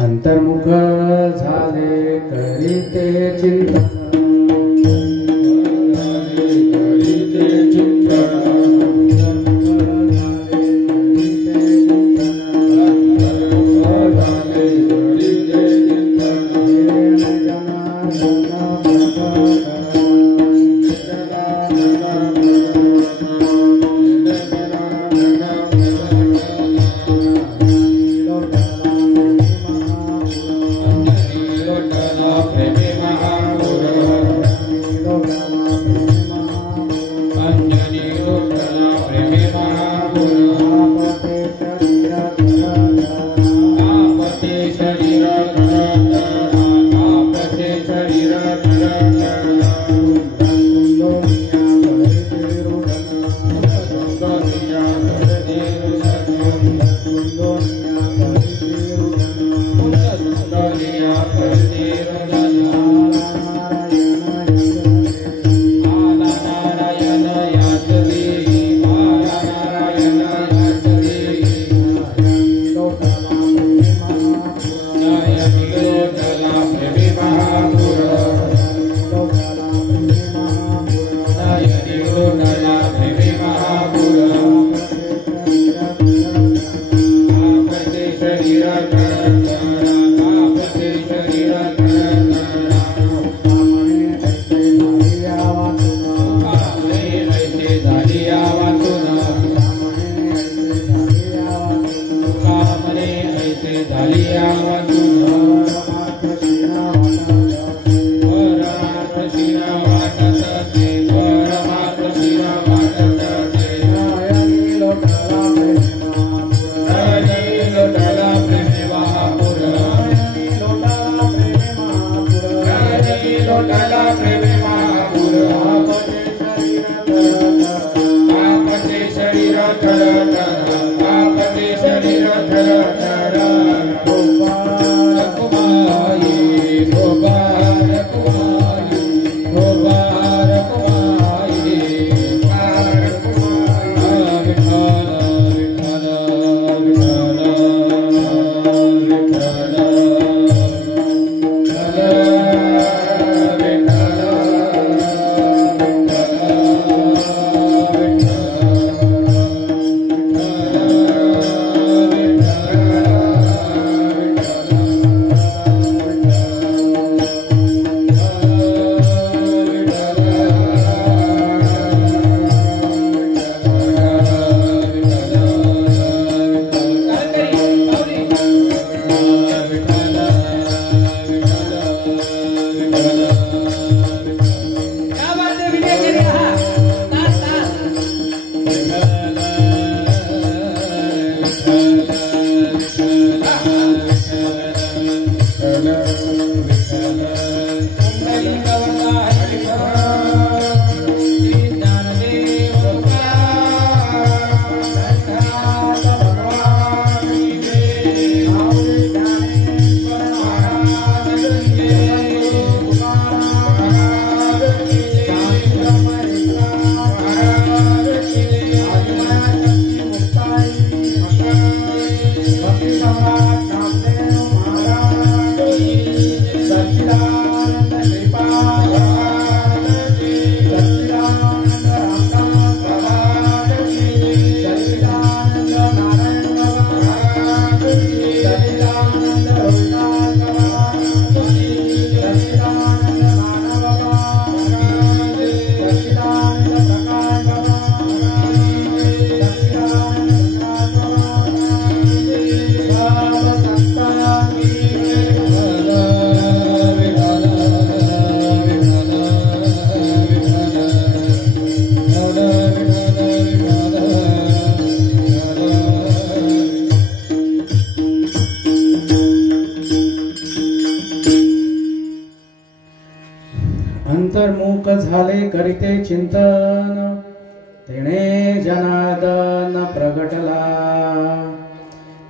अंतर्मुख झाले करीते चिंतन अंतर्मुख झाले करीते चिंतन तेणे जनार्दन प्रगटला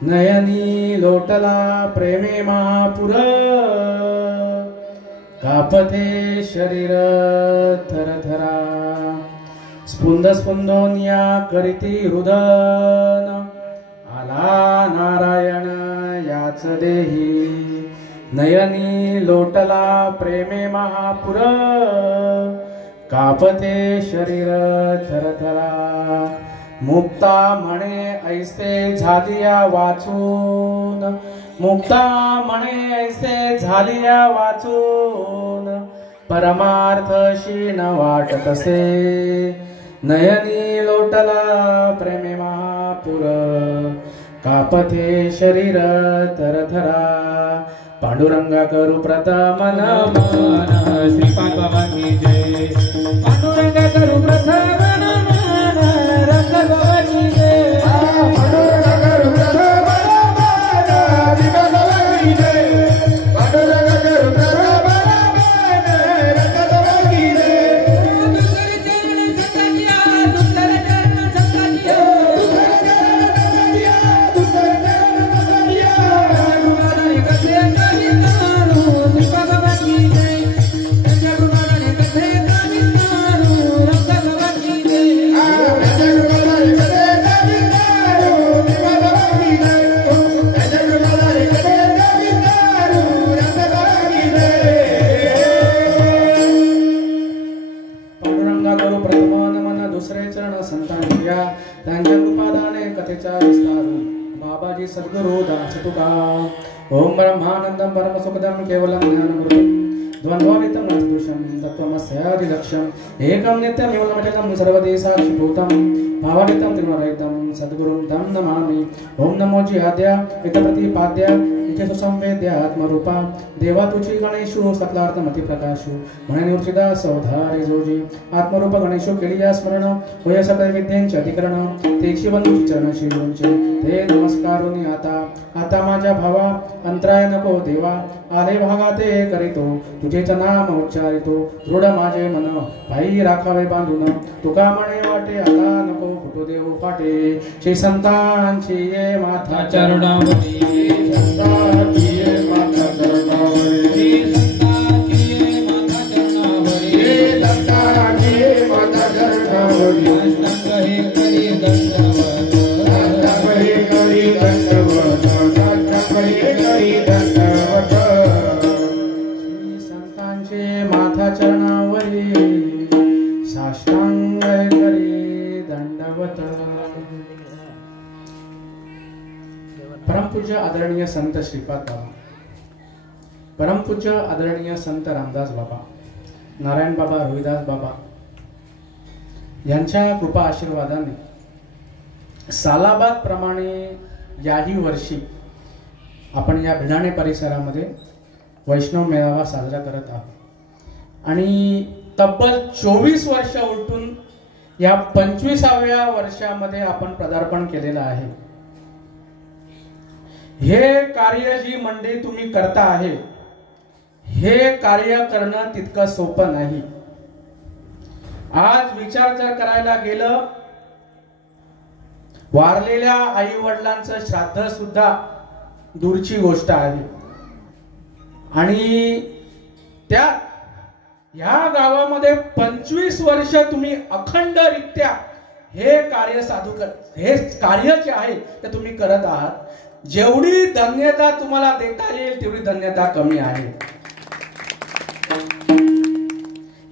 नयनी लोटला प्रेमे महापुर कापते शरीर थरथरा स्पुंद स्पुंदोनिया करीती रुदन आला नारायण याच देही नयनी लोटला प्रेमे महापुर कापते शरीर थरथरा मुक्ता म्हणे ऐसे झालिया वाचून मुक्ता म्हणे ऐसे झालिया वाचून परमार्थ शीन वाटतसे नयनी लोटला प्रेमे महापुर कापते शरीर थरथरा पांडुरंगा करू प्रथम नमन श्रीपाद बाबा की जय पांडुरंगा करू प्रथम नमन रंग बाबा की जय पांडुरंगा करू प्रथम नमन श्रीपाद बाबा की जय पांडुरंगा करू प्रथम नमन रंग बाबा की जय दुसरे चरण सकाजिया त्यांच्या कृपादाने कथेचा विस्तार बाबाजी सद्गुरु दास तुका ओम ब्रह्मानंदम परम सुखदम केवलम ज्ञानमृतम द्वंद्वावितम नदुषम तत्वमस्यादिलक्ष्यम एकम नित्यम योगमचलम सर्वदे साक्षिभूतम भावादितम त्रिगुणरहितम सद्गुरुं तं नमामि ओम नमो जिहाद्या इतप्रतिपाद्य इथे सुसंवेद्य आत्मरूपा देवा तुझी गणेशु सकलार्थमती प्रकाशु म्हणे उचिता सौधारी जोजी आत्मरूप गणेशु केलिया स्मरण होय सकल विद्यांचे अधिकरण तेची बंधूची चरण शिरोंचे ते नमस्कारुनी आता माझ्या भावा अंतराय नको देवा आले भागाते करीतो तुझेच नाम उच्चारितो दृढ माझे मन भाई राखावे बांधून तुका म्हणे वाटे आता नको फुटू देऊ फाटे श्री संतांची ये माथा चरणावरी संतांची ये माथा चरणावरी संतांची ये माथा चरणावरी संतांची ये माथा चरणावरी अष्टांग हे करी दंडवत अष्टांग हे करी दंडवत अष्टांग हे करी दंडवत संतांचे माथा चरणावरी साष्टांग करी दंडवत परमपूज्य आदरणीय संत श्रीपाद बाबा परमपूज्य आदरणीय संत रामदास बाबा नारायण बाबा रोहिदास बाबा यांच्या कृपा आशीर्वादाने सालाबाद प्रमाणे याही वर्षी आपण या भिडाणे परिसरामध्ये वैष्णव मेळावा साजरा करत आहोत आणि तब्बल 24 वर्ष उलटून या 25व्या वर्षामध्ये आपण पदार्पण केलेलं आहे हे कार्य जी मंडळी तुम्ही करता आहे हे कार्य करणं तितकं सोपं नाही आज विचार जर करायला गेलं वारलेल्या आई वडिलांचं श्राद्ध सुद्धा दूरची गोष्ट आहे आणि त्या ह्या गावामध्ये 25 वर्ष तुम्ही अखंडरित्या हे कार्य हे कार्य जे आहे ते तुम्ही करत आहात जेवढी धन्यता तुम्हाला देता येईल तेवढी धन्यता कमी आहे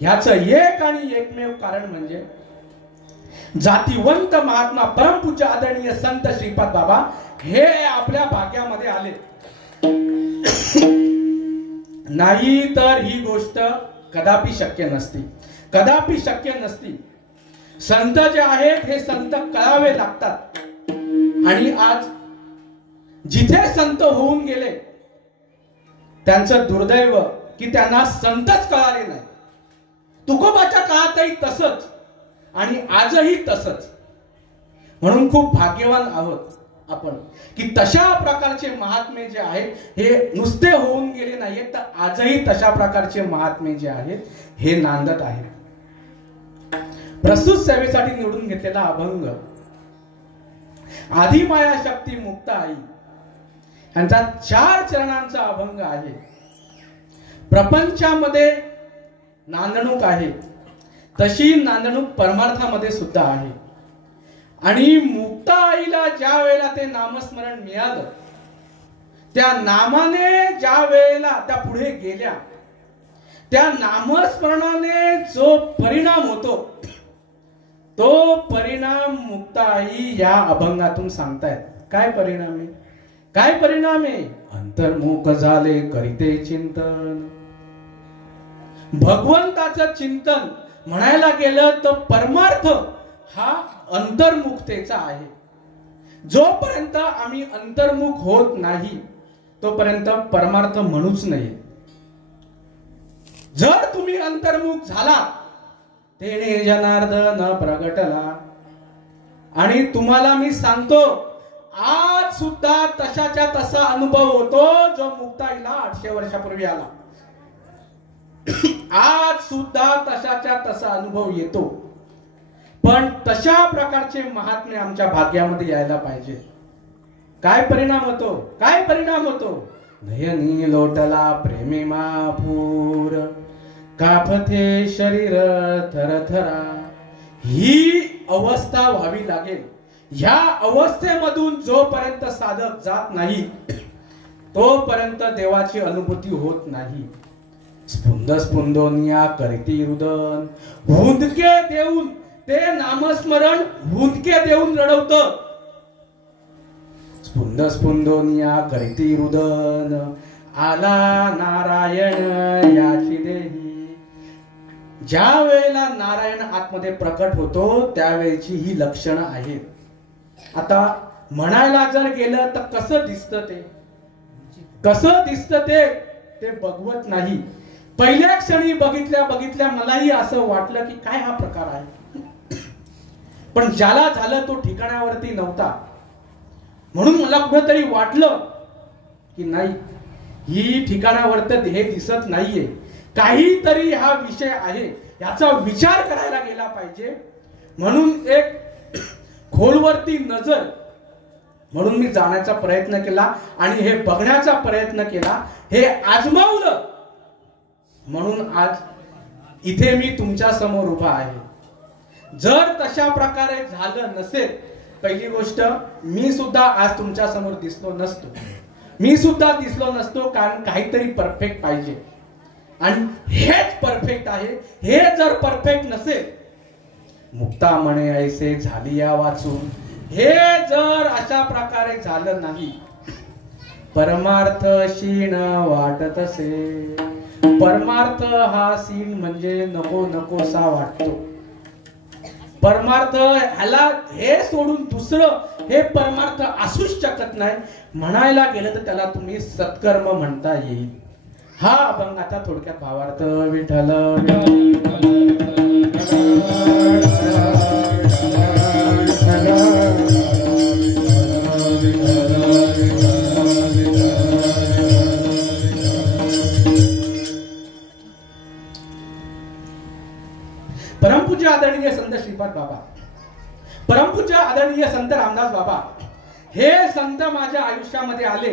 ह्याचं एक आणि एकमेव कारण म्हणजे जातीवंत महात्मा परमपूज्य आदरणीय संत श्रीपाद बाबा हे आपल्या भाग्यामध्ये आले नाही तर ही गोष्ट कदापि शक्य नसती संत जे आहेत हे संत कळावे लागतात आणि आज जिथे संत होऊन गेले त्यांचं दुर्दैव की त्यांना संतच कळाले नाही तुकोबाच्या काळातही तसंच आणि आजही तसंच म्हणून खूप भाग्यवान आहोत आपण की तशा प्रकारचे महात्मे जे आहेत हे नुसते होऊन गेले नाहीत तर आजही तशा प्रकारचे महात्मे जे आहेत हे नांदत आहेत प्रस्तुत सेवेसाठी निवडून घेतलेला अभंग आदिमाया शक्ती मुक्त आई यांचा 4 चरणांचा अभंग आहे प्रपंचामध्ये नांदणूक आहे तशी नांदणूक परमार्थामध्ये सुद्धा आहे आणि मुक्ता आईला ज्या वेळेला ते नामस्मरण मिळालं त्या नामाने ज्या वेळेला त्या पुढे गेल्या, त्या नामस्मरणाने जो परिणाम होतो तो परिणाम मुक्ताई या अभंगातून सांगतायत. काय परिणाम आहे? काय परिणाम आहे? अंतर्मुख झाले करीते चिंतन. भगवंताचं चिंतन म्हणायला गेलं तर परमार्थ हा अंतर्मुखतेचा आहे. जोपर्यंत आम्ही अंतर्मुख होत नाही तोपर्यंत परमार्थ म्हणूच नाही. जर तुम्ही अंतर्मुख झाला तेने जनार्दन प्रगटला. आणि तुम्हाला मी सांगतो आज सुद्धा तशाच्या तसा अनुभव होतो जो मुक्ताईला 800 वर्षापूर्वी आला. आज सुद्धा तशाच्या तसा अनुभव येतो. पण तशा प्रकारचे महात्मे आमच्या भाग्यामध्ये यायला पाहिजे. काय परिणाम होतो? काय परिणाम होतो? नयनी लोटला प्रेमे माफूर कापथे शरीर थरथरा. ही अवस्था व्हावी लागेल. ह्या अवस्थेमधून जोपर्यंत साधक जात नाही तोपर्यंत देवाची अनुभूती होत नाही. स्पुंद स्पुंदोनिया करीती रुदन. हुंदके देऊन ते नामस्मरण हुंदके देऊन रडवतं. स्पुंद स्पुंदोनिया करीती रुदन. आला नारायण याची देही. ज्या वेळेला नारायण आतमध्ये प्रकट होतो त्यावेळेची ही लक्षणं आहेत. आता म्हणायला जर गेलं तर कसं दिसतं ते? कसं दिसतं ते बघवत नाही. पहिल्या क्षणी बघितल्या मलाही असं वाटलं की काय हा प्रकार आहे. पण ज्याला झालं तो ठिकाणावरती नव्हता. म्हणून मला कुठेतरी वाटलं की नाही, ही ठिकाणावरती हे दिसत नाहीये, काहीतरी हा विषय आहे, याचा विचार करायला गेला पाहिजे. म्हणून एक खोलवरती नजर म्हणून मी जाण्याचा प्रयत्न केला आणि हे बघण्याचा प्रयत्न केला, हे आजमावलं. म्हणून आज इथे मी तुमच्या समोर उभा आहे. जर तशा प्रकारे झालं नसेल, पहिली गोष्ट मी सुद्धा आज तुमच्या समोर दिसलो नसतो. मी सुद्धा दिसलो नसतो, कारण काहीतरी परफेक्ट पाहिजे आणि हेच परफेक्ट आहे. हे जर परफेक्ट नसेल, मुक्ता म्हणे ऐसे झाली या वाचून, हे जर अशा प्रकारे झालं नाही, परमार्थ शीण वाटत असे. परमार्थ हा सीन म्हणजे नको नकोसा वाटतो. परमार्थ ह्याला हे सोडून दुसरं हे परमार्थ असूच शकत नाही. म्हणायला गेलं तर त्याला तुम्ही सत्कर्म म्हणता येईल. हा अभंग आता थोडक्यात भावार्थ. विठ्ठल परमपूज्य आदरणीय संत श्रीपाद बाबा, परमपूज्य आदरणीय संत रामदास बाबा, हे संत माझ्या आयुष्यामध्ये आले.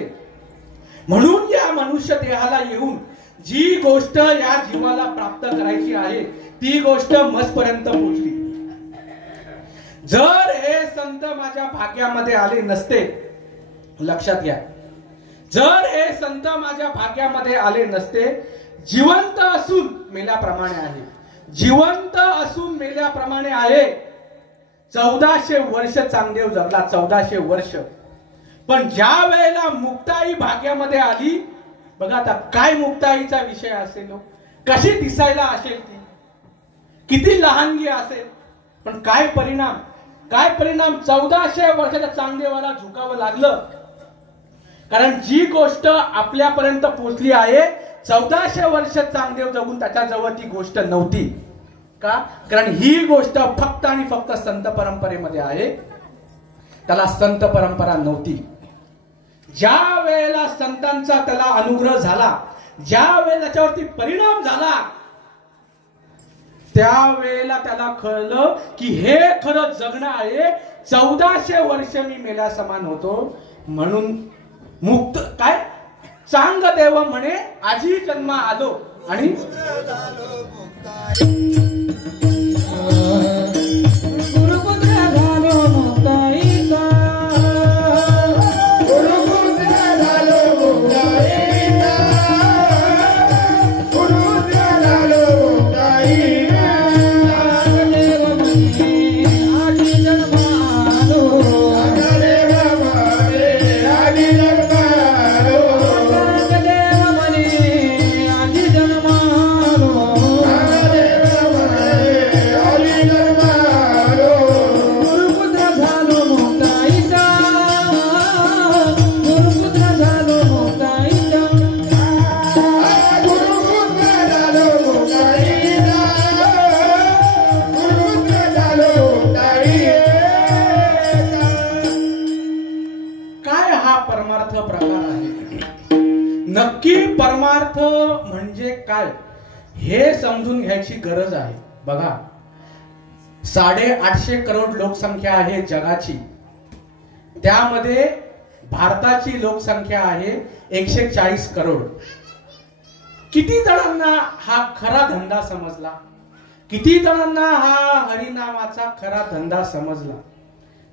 म्हणून या मनुष्य देहाला येऊन जी गोष्ट या जीवाला प्राप्त करायची आहे ती गोष्ट मजपर्यंत पोहोचली. जर हे संत माझ्या भाग्यामध्ये आले नसते, लक्षात घ्या, जर हे संत माझ्या भाग्यामध्ये आले नसते, जिवंत असून मेल्याप्रमाणे आहे, जिवंत असून मेल्याप्रमाणे आहे. 1400 वर्ष चांगदेव जगला, 1400 वर्ष. पण ज्या वेळेला मुक्ताई भाग्यामध्ये आली, बघा आता काय मुक्ताईचा विषय असेल, कशी दिसायला असेल ती, किती लहानगी असेल, पण काय परिणाम, काय परिणाम. 1400 वर्षाच्या चांगदेवाला झुकावं लागलं, कारण जी गोष्ट आपल्यापर्यंत पोहोचली आहे 1400 वर्ष चांगदेव जगून त्याच्याजवळ ती गोष्ट नव्हती. का? कारण ही गोष्ट फक्त आणि फक्त संत परंपरेमध्ये आहे, त्याला संत परंपरा नव्हती. ज्या वेळेला संतांचा त्याला अनुग्रह झाला, ज्या वेळेला त्याच्यावरती परिणाम झाला, त्यावेळेला त्याला कळलं की हे खरं जगणं आहे. 1400 वर्ष मी मेल्या समान होतो. म्हणून मुक्त काय चांगदेव म्हणे आजी जन्मा आलो आणि झालो हा परमार्थ प्रकार आहे. नक्की परमार्थ म्हणजे काय हे समजून घ्यायची गरज आहे. बघा, 850 करोड लोकसंख्या आहे जगाची. त्यामध्ये भारताची लोकसंख्या आहे 140 करोड. किती जणांना हा खरा धंदा समजला? किती जणांना हा हरिनामाचा खरा धंदा समजला?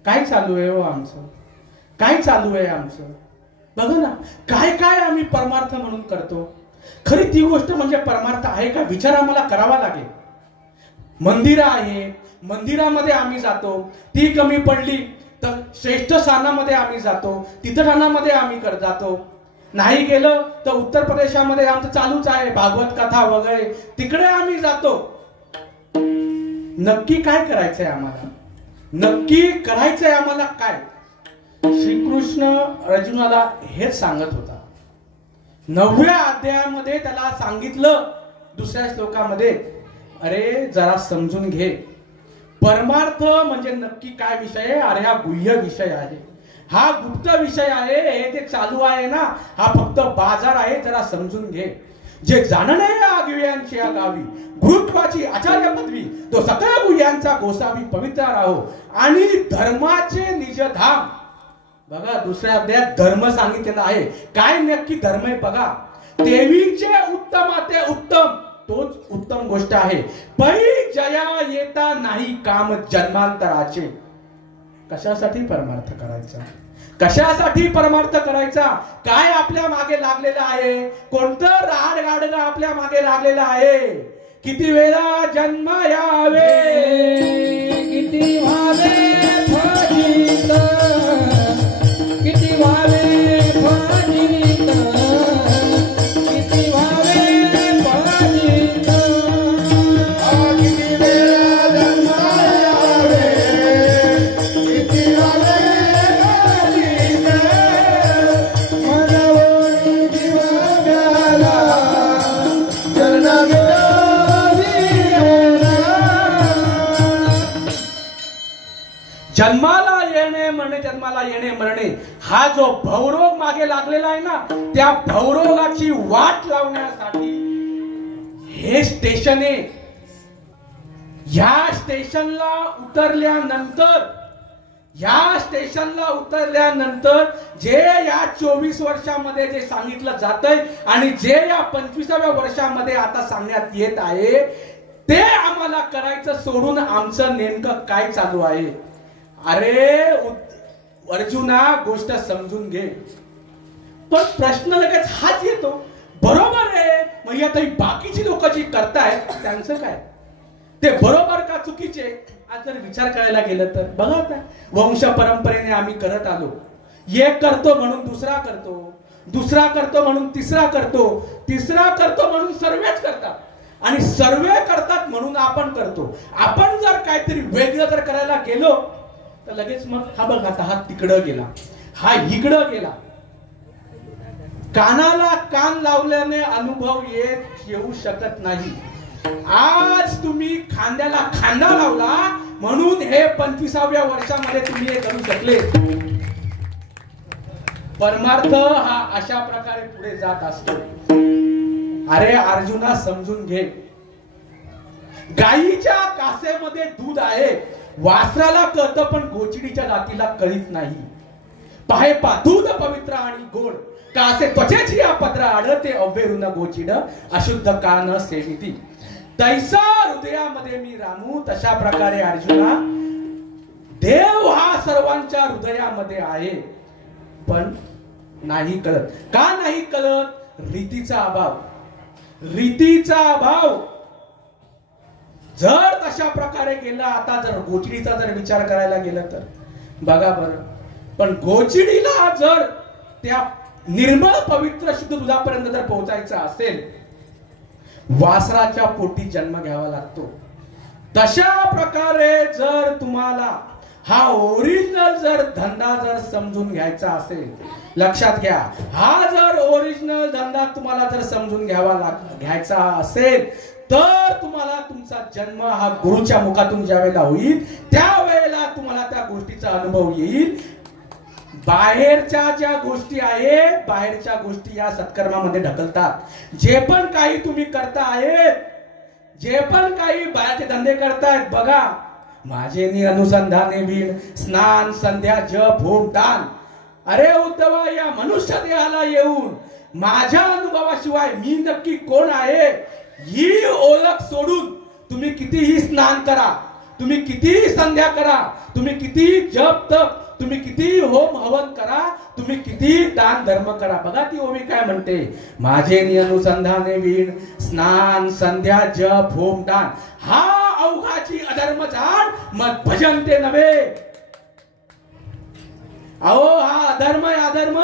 काय चालू आहे हो आमचं? काय चालू आहे आमचं? बघा ना, काय काय आम्ही परमार्थ म्हणून करतो. खरी ती गोष्ट म्हणजे परमार्थ आहे का? विचार आम्हाला करावा लागेल. मंदिरं आहे, मंदिरामध्ये आम्ही जातो, ती कमी पडली तर श्रेष्ठ स्थानामध्ये आम्ही जातो, तीर्थस्थानामध्ये आम्ही जातो. नाही गेलं तर उत्तर प्रदेशामध्ये आमचं चालूच आहे भागवत कथा वगैरे, तिकडे आम्ही जातो. नक्की काय करायचंय आम्हाला? नक्की करायचंय आम्हाला काय? श्रीकृष्ण अर्जुनाला हेच सांगत होता. 9व्या अध्यायामध्ये त्याला सांगितलं दुसऱ्या श्लोकामध्ये, अरे जरा समजून घे, परमार्थ म्हणजे नक्की काय विषय आहे? अरे हा गुह्य विषय आहे, हा गुप्त विषय आहे. हे जे चालू आहे ना, हा फक्त बाजार आहे. जरा समजून घे. जे जाणणे आगव्यांची या गावी भूतवाची आचार्य पदवी, तो सकळ गुह्यांचा गोसावी पवित्र राहो आणि धर्माचे निजधाम. बघा, दुसऱ्या अध्यायात धर्म सांगितलेला आहे. काय नक्की धर्म आहे बघा. देवीचे उत्तमाते उत्तम, तोच उत्तम गोष्ट आहे. पै जया येता नाही काम जन्मांतराचे. कशासाठी परमार्थ करायचा? कशासाठी परमार्थ करायचा? काय आपल्या मागे लागलेलं आहे? कोणतं राड गाडगं आपल्या मागे लागलेलं आहे? किती वेळा जन्म यावे, किती व्हावे फजित, किती व्हावे फजित, किती व्हावे फजित. किती वेळा जन्म यावे, किती व्हावे फजित, मनवोनी जीव गेला जन्म. जन्माला येणे मरणे, जन्माला येणे मरणे, हा जो भवरोग मागे लागलेला आहे ना, त्या भवरोगाची वाट लावण्यासाठी हे स्टेशन आहे. या स्टेशनला उतरल्यानंतर जे या 24 वर्षामध्ये जे सांगितलं जातंय आणि जे या 25व्या वर्षामध्ये आता सांगण्यात येत आहे, ते आम्हाला करायचं सोडून आमचं नेमकं काय चालू आहे? अरे अर्जुना, गोष्ट समजून घे. पण प्रश्न लगेच हाच येतो, बरोबर आहे, मग आता बाकीची लोक जी करतायत त्यांचं काय? ते बरोबर का चुकीचे? आज जर विचार करायला गेलं तर बघा, आता वंश परंपरेने आम्ही करत आलो. एक करतो म्हणून दुसरा करतो, दुसरा करतो म्हणून तिसरा करतो, तिसरा करतो म्हणून सर्वच करतात, आणि सर्वे करतात म्हणून आपण करतो. आपण जर काहीतरी वेगळं जर करायला गेलो तर लगेच मग हा बघ, आता हा तिकडं गेला, हा इकडं गेला. कानाला कान लावल्याने अनुभव येऊ शकत नाही. आज तुम्ही खांद्याला खांदा लावला म्हणून हे 25व्या वर्षामध्ये तुम्ही हे करू शकले. परमार्थ हा अशा प्रकारे पुढे जात असतो. अरे अर्जुना, समजून घे. गायीच्या कासेमध्ये दूध आहे, वासराला कळतं पण गोचिडीच्या जातीला कळीत नाही. पाहे पा दूध पवित्र आणि गोड, कासे त्वचेची या पत्र आडते अव्यरुन गोचिड, अशुद्ध का न सेविती. तैसा हृदयामध्ये मी रामू. तशा प्रकारे अर्जुना, देव हा सर्वांच्या हृदयामध्ये आहे, पण नाही कळत. का नाही कळत? रीतीचा अभाव. रीतीचा अभाव. जर तशा प्रकारे गेला, आता जर गोचिडीचा जर विचार करायला गेला तर बघा बरं, पण गोचिडीला जर त्या निर्मळ पवित्र शुद्ध दुधापर्यंत जर पोहोचायचं असेल, वासराच्या पोटी जन्म घ्यावा लागतो. तशा प्रकारे जर तुम्हाला हा ओरिजिनल जर धंदा जर समजून घ्यायचा असेल, लक्षात घ्या, हा जर ओरिजिनल धंदा तुम्हाला जर समजून घ्यायचा असेल तर तुम्हाला तुमचा जन्म हा गुरुच्या मुखातून ज्या वेळेला होईल त्यावेळेला तुम्हाला त्या गोष्टीचा अनुभव येईल. बाहेरच्या ज्या गोष्टी आहेत, बाहेरच्या गोष्टी या सत्कर्मामध्ये ढकलतात. जे पण काही तुम्ही करता आहेत, जे पण काही बाहेरचे धंदे करतायत, बघा माझे नि अनुसंधाने विण स्नान संध्या जप होम दान. अरे उद्धवा, या मनुष्य देहाला येऊन माझ्या अनुभवाशिवाय मी नक्की कोण आहे ही ओळख सोडून तुम्ही कितीही स्नान करा, तुम्ही कितीही संध्या करा, तुम्ही कितीही जप तप, तुम्ही कितीही होम हवन करा, तुम्ही कितीही दान धर्म करा. बघा ती ओवी काय म्हणते, माझे नि अनुसंधाने विण स्नान संध्या जप होम दान. हा अवघाची अधर्म जाण मग भजन ते नव्हे. अहो हा अधर्म आहे, अधर्म.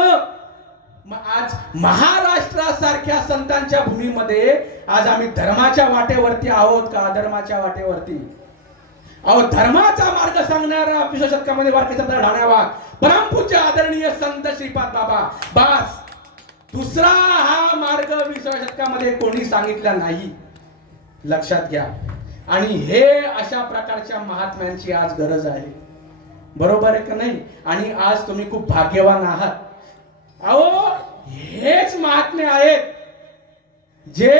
आज महाराष्ट्रासारख्या संतांच्या भूमीमध्ये आज आम्ही धर्माच्या वाटेवरती आहोत का अधर्माच्या वाटेवरती? अहो धर्माचा मार्ग सांगणारा 20 शतकामध्ये वारकरी ढाण्यावा परमपूज्य आदरणीय संत श्रीपाद बाबा बास. दुसरा हा मार्ग 20 शतकामध्ये कोणी सांगितला नाही, लक्षात घ्या. आणि हे अशा प्रकारच्या महात्म्यांची आज गरज आहे, बरोबर आहे का नाही? आणि आज तुम्ही खूप भाग्यवान आहात. अहो हेच महात्मे आहेत जे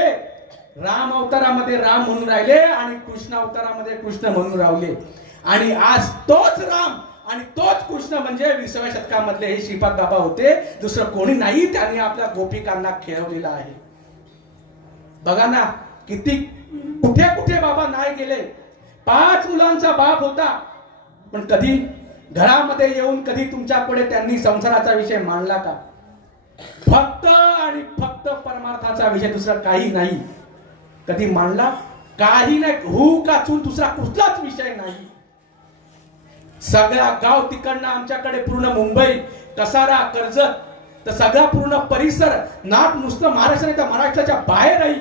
राम अवतारामध्ये राम म्हणून राहिले आणि कृष्ण अवतारामध्ये कृष्ण म्हणून राहिले. आणि आज तोच राम आणि तोच कृष्ण म्हणजे 20व्या शतकामधले हे श्रीपाद बाबा होते, दुसरं कोणी नाही. त्यांनी आपल्या गोपिकांना खेळवलेला आहे. बघा ना किती कुठे कुठे बाबा नाही गेले. 5 मुलांचा बाप होता, पण कधी घरामध्ये येऊन कधी तुमच्याकडे त्यांनी संसाराचा विषय मांडला का? फक्त आणि फक्त परमार्थाचा विषय, दुसरा काही नाही. कधी मांडला? काही नाही. हू काचून दुसरा कुठलाच विषय नाही. सगळा गाव तिकडनं आमच्याकडे पूर्ण मुंबई कसारा कर्जत तर सगळा पूर्ण परिसर नाट नुसतं महाराष्ट्र नाही तर महाराष्ट्राच्या बाहेरही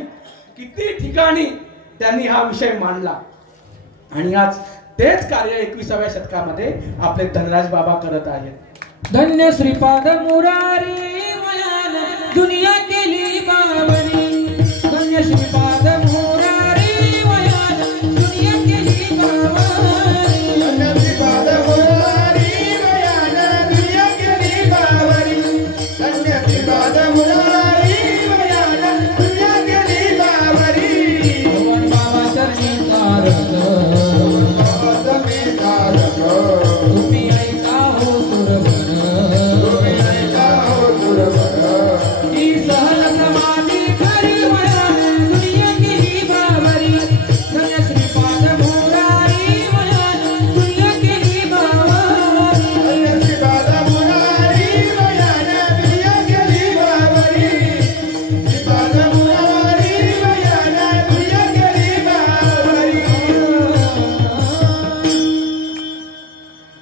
किती ठिकाणी त्यांनी हा विषय मांडला. आणि आज तेच कार्य 21व्या शतकामध्ये आपले धनराज बाबा करत आहेत. धन्य श्रीपाद मुरारी मयान दुनिया केली बावरी. धन्य श्रीपाद मुरारी मयान दुनिया केली बावरी. धन्य श्रीपाद मुरारी मयान दुनिया केली बावरी. धन्य श्रीपाद मुरारी मयान दुनिया केली बावरी. भगवान बाबा चरणी तारक तुम्ही ऐका हो सुरभर. तुम्ही ऐका हो सुरभर. ही सहल समाधी खरी मयान दुनिया केली बावरी. धन्य श्रीपाद मुरारी मयान दुनिया केली बावरी. धन्य श्रीपाद मुरारी मयान दुनिया केली बावरी. श्रीपाद मुरारी मयान दुनिया केली बावरी.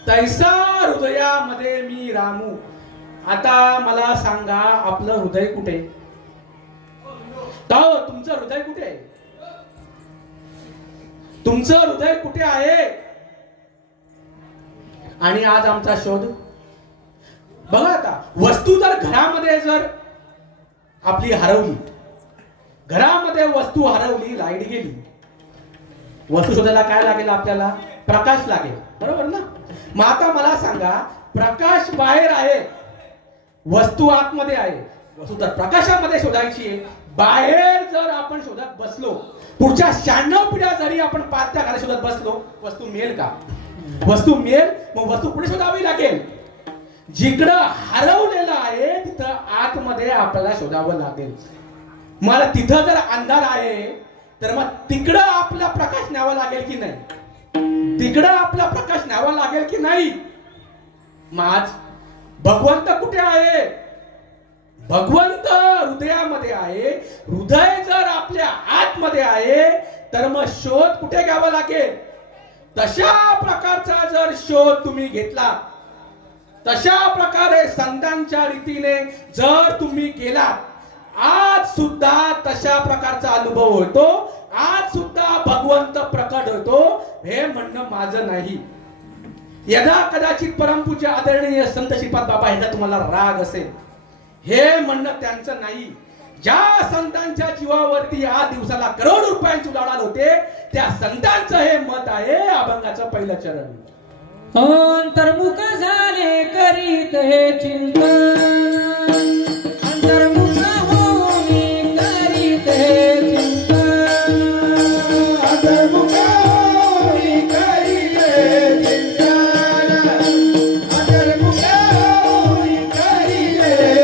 तैसा हृदयामध्ये मी रामू. आता मला सांगा आपलं हृदय कुठे? तुमचं हृदय कुठे आहे? तुमचं हृदय कुठे आहे? आणि आज आमचा शोध बघा. आता वस्तू जर घरामध्ये जर आपली हरवली, घरामध्ये वस्तू हरवली, लाईट गेली, वस्तू शोधायला काय लागेल आपल्याला? प्रकाश लागेल, बरोबर ना? मग आता मला सांगा, प्रकाश बाहेर आहे, वस्तू आतमध्ये आहे. वस्तू जर प्रकाशामध्ये शोधायची आहे, बाहेर जर आपण शोधत बसलो, पुढच्या 96 पिढ्या जरी आपण 5 घरात शोधत बसलो, वस्तू मिळेल का? वस्तू मिळेल. मग वस्तू पुढे शोधावी लागेल. जिकडं हरवलेलं आहे तिथं आतमध्ये आपल्याला शोधावं लागेल. मला तिथं जर अंधार आहे तर मग तिकडं आपला प्रकाश न्यावा लागेल की नाही? तिकडं आपला प्रकाश न्यावा लागेल की नाही? मग आज भगवंत कुठे आहे? भगवंत हृदयामध्ये आहे. हृदय जर आपल्या आतमध्ये आहे तर मग शोध कुठे घ्यावा लागेल? तशा प्रकारचा जर शोध तुम्ही घेतला, तशा प्रकारे संतांच्या रीतीने जर तुम्ही केलात, आज सुद्धा तशा प्रकारचा अनुभव होतो. आज सुद्धा भगवंत प्रकट होतो. हे म्हणणं माझं नाही. यदा कदाचित परमपूज्य आदरणीय संत श्रीपाद बाबा यांना तुम्हाला राग असेल, हे म्हणणं त्यांचं नाही. ज्या संतांच्या जीवावरती या दिवसाला करोड रुपयांची उलाढाल होते, त्या संतांचं हे मत आहे. अभंगाचं पहिलं चरण. अंतर्मुख झाले करीत हे चिंतन अंतर्मुख होऊन करीत हे चिंतन अंतर्मुख होऊन करीत हे चिंतन अंतर्मुख होऊन करीत हे चिंतन तेने जनार्दन प्रगटला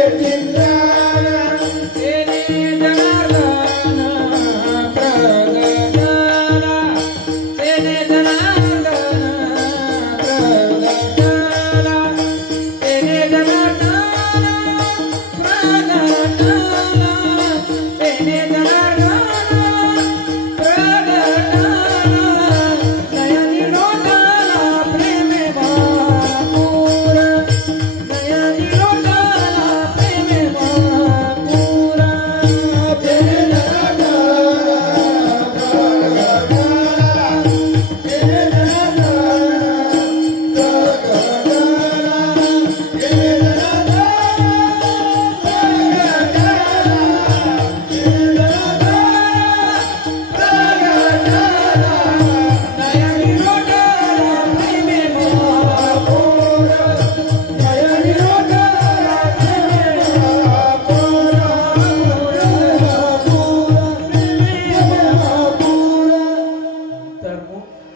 तेने जनार्दन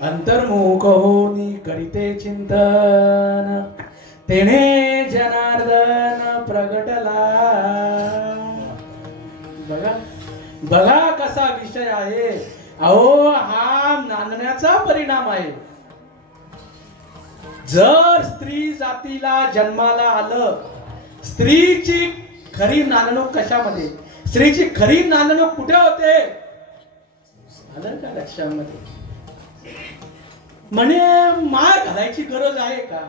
अंतर्मुख होनी करीते चिंतन तेने जनार्दन प्रगटला बघा बघा कसा विषय आहे अहो हा नांदण्याचा परिणाम आहे जर स्त्री जातीला जन्माला आलं स्त्रीची खरी नांदणूक कशामध्ये स्त्रीची खरी नांदणूक कुठे होते आलं का लक्षामध्ये म्हणे माळ घालायची गरज आहे का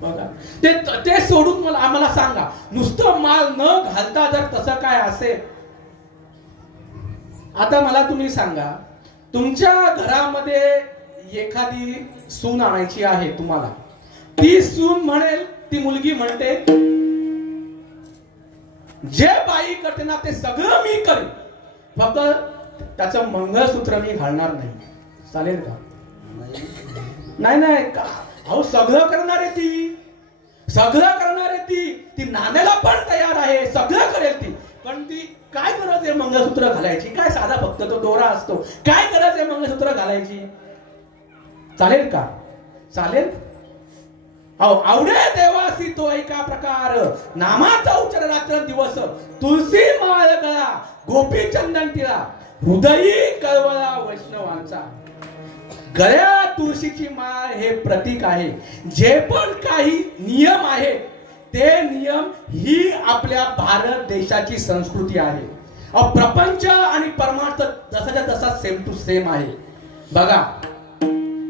बघा ते सोडून मला आम्हाला सांगा नुसतं माळ न घालता जर तसं काय असेल आता मला तुम्ही सांगा तुमच्या घरामध्ये एखादी सून आणायची आहे तुम्हाला ती सून म्हणेल ती मुलगी म्हणते जे बाई करते ना ते सगळं मी करेन फक्त त्याचं मंगळसूत्र मी घालणार नाही चालेल का नाही नाही का अहो सगळं करणार आहे ती नाण्याला पण तयार आहे सगळं करेल ती पण ती काय गरज आहे मंगळसूत्र घालायची काय साधा फक्त तो दोरा असतो काय गरज आहे मंगळसूत्र घालायची चालेल का चालेल अहो आवडे देवासी तो एका प्रकार नामाचा उच्चार रात्र दिवस तुलसी माळ गळा गोपी चंदन तिला हृदयी कळवळा वैष्णवांचा गळ्या तुळशीची माळ हे प्रतीक आहे जे पण काही नियम आहे ते नियम ही आपल्या भारत देशाची संस्कृती आहे प्रपंच आणि परमार्थ जसाच्या तसा सेम टू सेम आहे बघा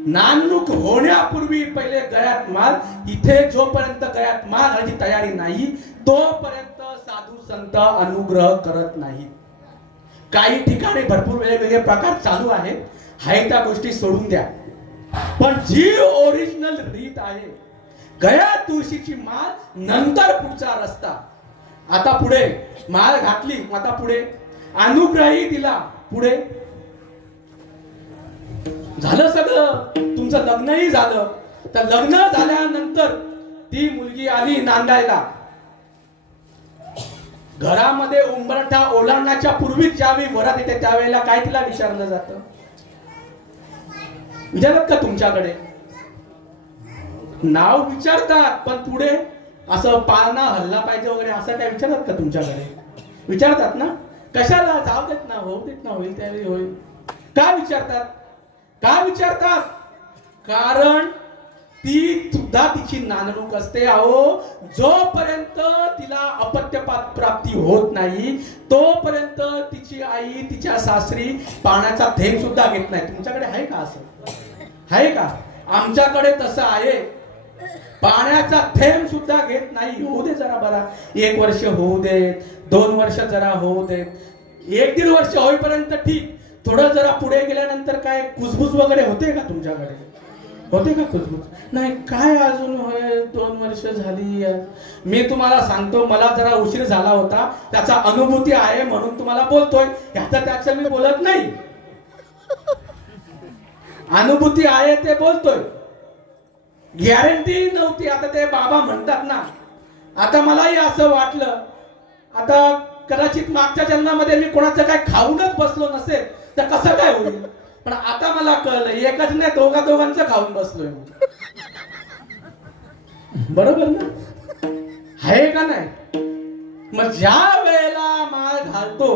नांदणूक होण्यापूर्वी पहिले गळ्यात माळ इथे जोपर्यंत गळ्यात माळ घालायची तयारी नाही तोपर्यंत साधू संत अनुग्रह करत नाही काही ठिकाणी भरपूर वेगवेगळे प्रकार चालू आहेत हाय त्या गोष्टी सोडून द्या पण जी ओरिजिनल रीत आहे गळ्यात तुळशीची माळ नंतर पुढचा रस्ता आता पुढे माळ घातली आता पुढे अनुग्रही दिला पुढे झालं सगळं तुमचं लग्नही झालं तर लग्न झाल्यानंतर ती मुलगी आली नांदायला घरामध्ये उंबरठा ओलांडण्याच्या पूर्वी ज्यावेळी वरात येते त्यावेळेला काय तिला विचारलं जातं विचारतात का तुमच्याकडे नाव विचारतात पण पुढे असं पाळणा हल्ला पाहिजे वगैरे असं काय विचारतात का तुमच्याकडे विचारतात ना कशाला जाऊ देत ना होऊ देत ना होईल त्यावेळी होईल काय विचारतात कारण ती सुद्धा तिची नांदणूक असते अहो जोपर्यंत तिला अपत्यपात प्राप्ती होत नाही तोपर्यंत तिची आई तिच्या सासरी पाण्याचा थेंब सुद्धा घेत नाही तुमच्याकडे आहे का असं आहे का आमच्याकडे तसं आहे पाण्याचा थेंब सुद्धा घेत नाही होऊ दे जरा बरा 1 वर्ष होऊ दे 2 वर्ष जरा होऊ दे 1-1.5 वर्ष होईपर्यंत ठीक थोडं जरा पुढे गेल्यानंतर काय कुजबुज वगैरे होते का तुमच्याकडे होते का कुजबुज नाही काय अजून होय 2 वर्ष झाली मी तुम्हाला सांगतो मला जरा उशीर झाला होता त्याचा अनुभूती आहे म्हणून तुम्हाला बोलतोय ह्याचं त्याचं मी बोलत नाही अनुभूती आहे ते बोलतोय, गॅरंटी नव्हती. आता ते बाबा म्हणतात ना, आता मलाही असं वाटलं, आता कदाचित मागच्या जन्मामध्ये मी कोणाचं काय खाऊनच बसलो नसेल तर कसं काय होईल, पण आता मला कळलं एकच नाही दोघांचं खाऊन बसलोय. बरोबर ना, आहे का नाही? मग ज्या वेळेला माळ घालतो,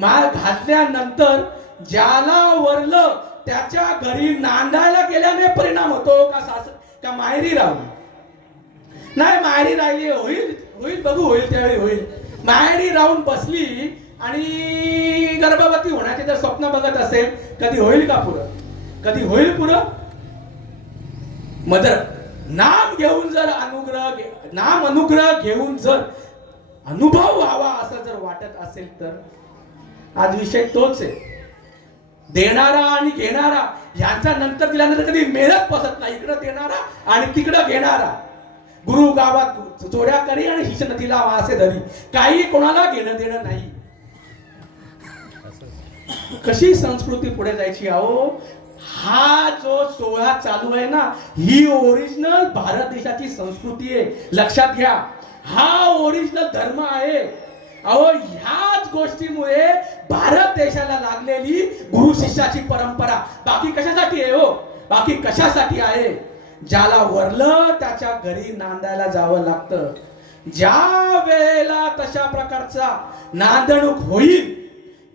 माळ घातल्यानंतर ज्याला वरलं त्याच्या घरी नांदायला गेल्याने परिणाम होतो का माहेरी राहून? नाही, माहेरी राहिली होईल बघू, होईल त्यावेळी होईल. माहेरी राहून बसली आणि गर्भवती होण्याचे जर स्वप्न बघत असेल, कधी होईल का पुरं? कधी होईल पुरं? मदर नाम घेऊन जर नाम अनुग्रह घेऊन जर अनुभव व्हावा असं जर वाटत असेल तर आज विषय तोच आहे. देणारा आणि घेणारा यांचा नंतर दिल्यानंतर कधी मेळच बसत नाही. इकडं देणारा आणि तिकडं घेणारा. गुरु गावात चोऱ्या करी आणि शिष्य नदीला वासे धरी. काही कोणाला घेणं देणं नाही. कशी संस्कृती पुढे जायची अहो? हा जो सोहळा चालू आहे ना, ही ओरिजिनल भारत देशाची संस्कृती आहे. लक्षात घ्या, हा ओरिजिनल धर्म आहे. अहो, ह्याच गोष्टीमुळे भारत देशाला लागलेली गुरु शिष्याची परंपरा. बाकी कशासाठी आहे हो? बाकी कशासाठी आहे? ज्याला वरलं त्याच्या घरी नांदायला जावं लागतं. ज्या वेळेला तशा प्रकारचा नांदणूक होईल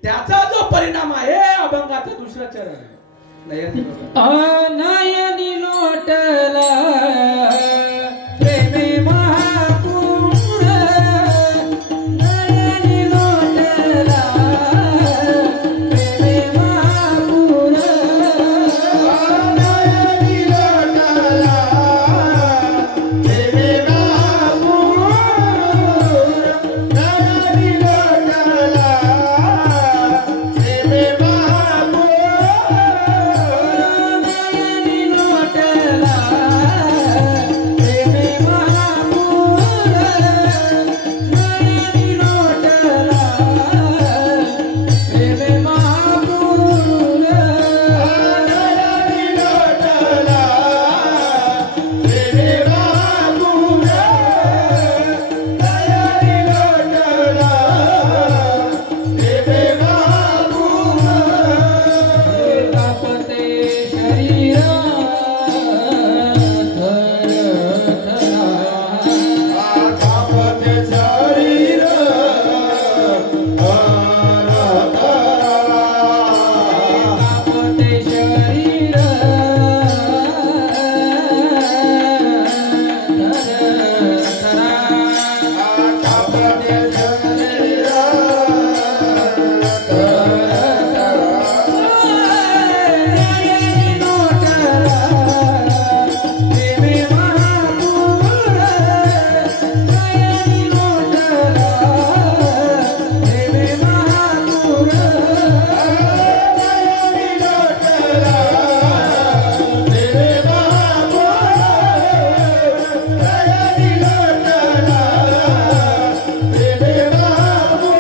त्याचा जो परिणाम आहे, अभंगाचं दुसरं चरण आहे. नयनी नोटला प्रेमे महापूर, नयनी नोटला प्रेमे महापूर, नयनी लोटला प्रेमे महापूर, नयनी लोटला प्रेमे महापूर, नयनी नोटला प्रेमे महापूर, नयनी नोटला प्रेमे महापूर, नयनी लोटला प्रेमे महापूर, नयनी लोटला प्रेमे महापूर. कापते शरीर कापते शरीर कापते शरीर कापते शरीर नयनी नोटला प्रेमे महापूर, नयनी नोटला प्रेमे महापूर, नयनी लोटला प्रेमे महापूर, नयनी लोटला प्रेमे महापूर.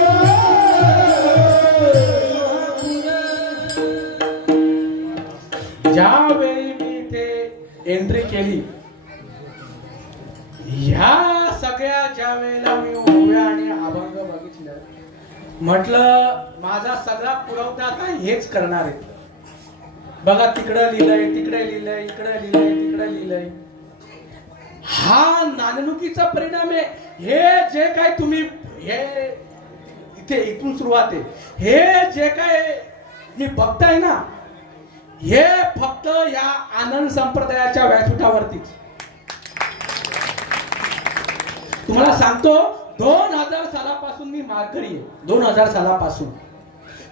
ज्यावेळी मी इथे एंट्री केली, ह्या सगळ्या ज्या वेळेला मी ओव्या आणि अभंग बघितलं, म्हटलं माझा सगळा पुरवठा आता हेच करणार आहे. बघा, तिकडं लिहिलंय, तिकडे लिहिलंय, इकडे लिहिलंय, तिकडे लिहिलंय. हा नाणनुकीचा परिणाम आहे. हे जे काय तुम्ही हे इथून सुरुवात आहे, हे जे काय मी बघताय ना, हे फक्त या आनंद संप्रदायाच्या व्यासपीठावरतीच. तुम्हाला सांगतो, 2000 सालापासून मी माळकरी आहे. 2000 सालापासून.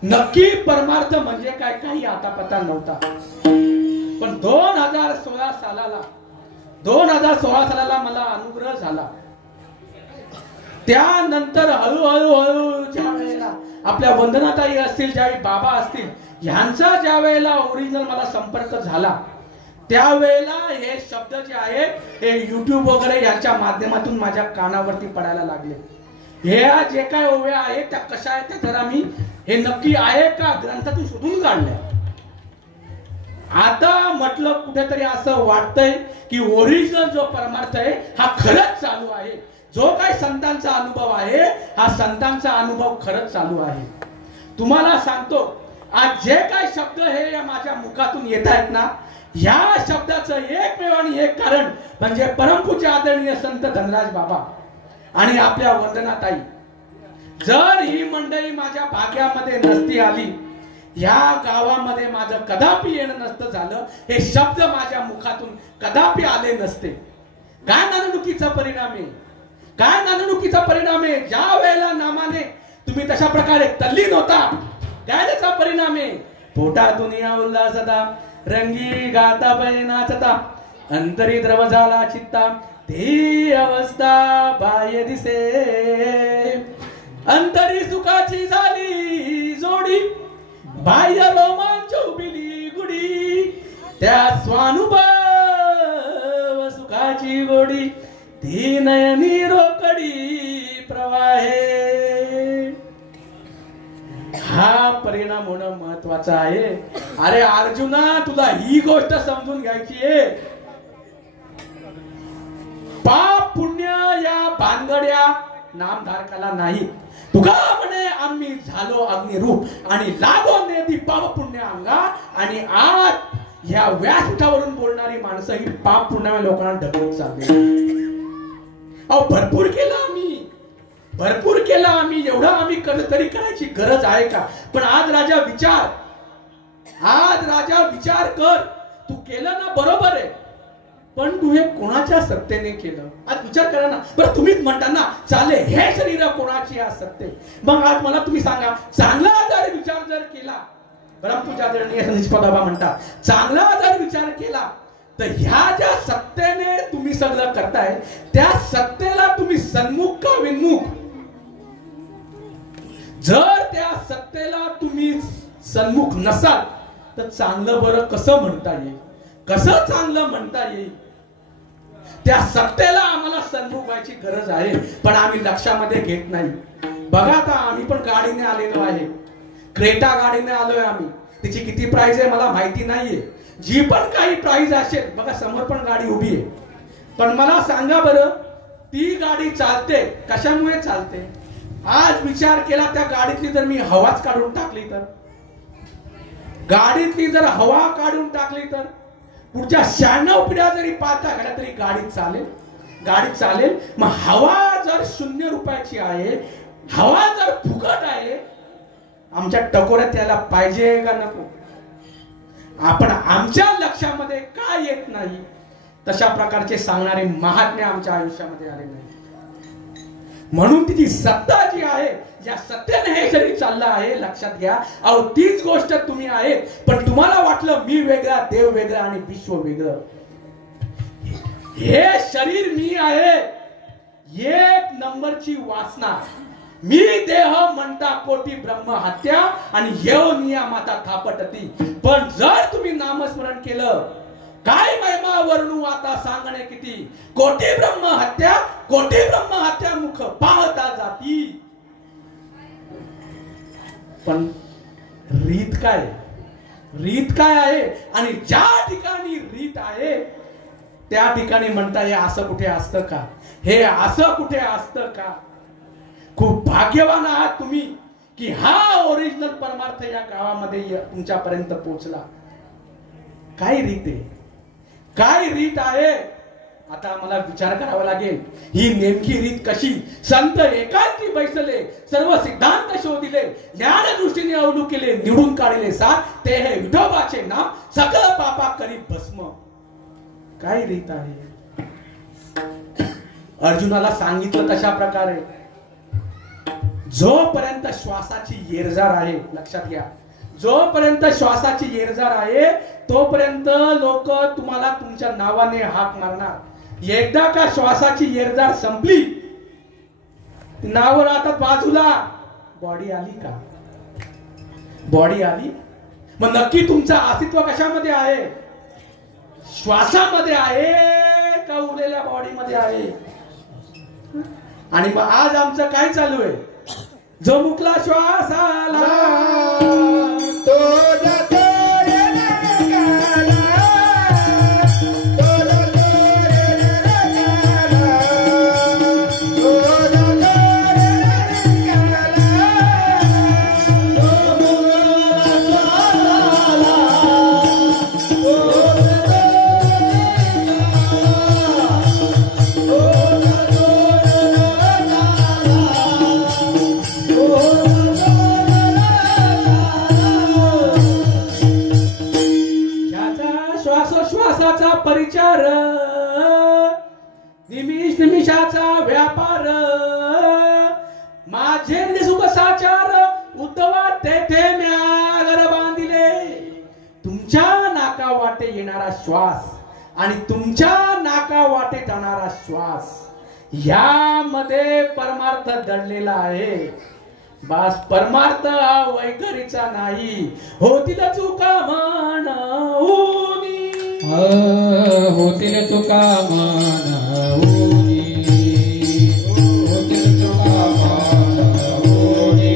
नक्की परमार्थ म्हणजे काय काही आतापता नव्हता. पण 2016 सालाला मला अनुग्रह झाला. त्यानंतर हळूहळू ज्या वेळेला आपल्या वंदनाताई असतील, ज्यावेळी बाबा असतील, ह्यांचा ज्या वेळेला ओरिजिनल मला संपर्क झाला, त्यावेळेला हे शब्द जे आहेत हे युट्यूब वगैरे यांच्या माध्यमातून माझ्या कानावरती पडायला लागले. हे जे काय ओव्या आहेत त्या कशा आहेत ते जरा मी हे नक्की आहे का ग्रंथातून शोधून काढल्या. आता म्हटलं कुठेतरी असं वाटतंय की ओरिजिनल जो परमार्थ आहे हा खरंच चालू आहे. जो काही संतांचा अनुभव आहे हा संतांचा अनुभव खरंच चालू आहे. तुम्हाला सांगतो आज जे काही शब्द हे या माझ्या मुखातून येत आहेत ना, ह्या शब्दाचं एकमेव आणि एक कारण म्हणजे परमपूज्य आदरणीय संत धनराज बाबा आणि आपल्या वंदनाताई. जर ही मंडळी माझ्या भाग्यामध्ये नसती आली, या गावामध्ये माझं कदापि येणं नसतं झालं, हे शब्द माझ्या मुखातून कदापि आले नसते. काय नाननुकीचा परिणाम आहे, काय नाननुकीचा परिणाम आहे. ज्या वेळेला नामाने तुम्ही तशा प्रकारे तल्लीन होता, काय त्याचा परिणाम आहे. पोटा दुनिया उल्हासदा रंगी गाता बाई नाचता, अंतरी द्रव झाला चित्ता ती अवस्था बाह्य दिसे. अंतरी सुखाची झाली जोडी, बाह्य रोमांच उभिली गुडी. त्या स्वानुभव सुखाची गोडी, ती नयनी रोकडी प्रवाहे. हा परिणाम होणं महत्वाचा आहे. अरे अर्जुना, तुला ही गोष्ट समजून घ्यायची आहे. पाप पुण्य या भानगड्या नामधारकाला नाही. तुका म्हणे आम्ही झालो अग्निरूप आणि लागो नेती पाप पुण्य अंगा. आणि आज ह्या व्यासपीठावरून बोलणारी माणसं ही पाप पुण्य लोकांना ढकलत चालली. अहो भरपूर केलं आम्ही, भरपूर केलं आम्ही. एवढं आम्ही तरी करायची गरज आहे का. पण आज राजा विचार, आज राजा विचार कर. तू केलं ना बरोबर आहे, पण तू हे कोणाच्या सत्तेने केलं. आज विचार करा ना. बरं तुम्हीच म्हणता ना चाले हे शरीर कोणाची आज सत्ते. मग आज मला तुम्ही सांगा, चांगला जर विचार जर केला, परमपूज्य आदरणीय निष्पदाबा म्हणतात, चांगला जर विचार केला तर ह्या ज्या सत्तेने तुम्ही सगळं करताय त्या सत्तेला तुम्ही सन्मुख का विन्मुख. जर त्या सत्तेला तुम्ही सन्मुख नसाल तर चांगलं बरं कसं म्हणता येईल, कसं चांगलं म्हणता येईल. त्या सत्तेला आम्हाला सन्मुख व्हायची गरज आहे, पण आम्ही लक्षामध्ये घेत नाही. बघा आता आम्ही पण गाडीने आलेलो आहे, क्रेटा गाडीने आलोय आम्ही. तिची किती प्राइस आहे मला माहिती नाहीये. जी पण काही प्राइस असेल, बघा समोर पण गाडी उभी आहे, पण मला सांगा बरं ती गाडी चालते कशामुळे चालते. आज विचार केला त्या गाडीतली जर मी हवाच काढून टाकली तर, गाडीतली जर हवा काढून टाकली तर पुढच्या 96 पिढ्या जरी पाहता घड्या तरी गाडी चालेल, गाडी चालेल. मग हवा जर 0 रुपयाची आहे, हवा जर फुकट आहे, आमच्या टकोऱ्यात यायला पाहिजे का नको. आपण आमच्या लक्षामध्ये काय येत नाही तशा प्रकारचे सांगणारे महात्मे आमच्या आयुष्यामध्ये आले नाही. म्हणून तिची सत्ता जी आहे, ज्या सत्तेने हे शरीर चाललं आहे, लक्षात घ्या. अहो तीच गोष्ट तुम्ही आहे, पण तुम्हाला वाटलं मी वेगळा, देव वेगळा आणि विश्व वेगळं. हे शरीर मी आहे, एक नंबरची वासना. मी देह म्हणता कोटी ब्रह्म हत्या आणि येव नियमाता थापटती. पण जर तुम्ही नामस्मरण केलं, काय महिमा वर्णू आता सांगणे किती. कोटी ब्रह्म हत्या, कोटी ब्रह्म हत्या मुख पाहता जाती. पण रीत काय, रीत काय आहे. आणि ज्या ठिकाणी रीत आहे त्या ठिकाणी म्हणता हे असं कुठे असतं का, हे असं कुठे असतं का. खूप भाग्यवान आहात तुम्ही की हा ओरिजिनल परमार्थ या गावामध्ये तुमच्यापर्यंत पोहोचला. काय रीत आहे, काय रीत आहे. आता मला विचार करावा लागेल ही नेमकी रीत कशी. संत एकांती बैसले, सर्व सिद्धांत शोधिले, ज्ञान दृष्टीने अवलोकिले, निवडून काढले साथ, ते हे विठोबाचे नाम सकल पापा करी भस्म. काय रीत आहे. अर्जुनाला सांगितलं तशा प्रकारे जोपर्यंत श्वासाची येरजार आहे, लक्षात घ्या, जोपर्यंत श्वासाची येरजार आहे तोपर्यंत लोक तुम्हाला तुमच्या नावाने हाक मारणार. एकदा का श्वासाची येरजार संपली, नाव राहतात बाजूला. बॉडी आली का, बॉडी आली. मग नक्की तुमचं अस्तित्व कशामध्ये आहे, श्वासामध्ये आहे का उरलेल्या बॉडीमध्ये आहे. आणि मग आज आमचं काय चालू आहे, जो मुकला श्वास आला तो जातो रे नरकाला. श्वास आणि तुमच्या नाका वाटे जाणारा श्वास यामध्ये परमार्थ दडलेला आहे. बास परमार्थ हा वैखरीचा नाही. होतील चुका मानऊनी, होतील चुका मानऊनी, होतील चुका मानऊनी,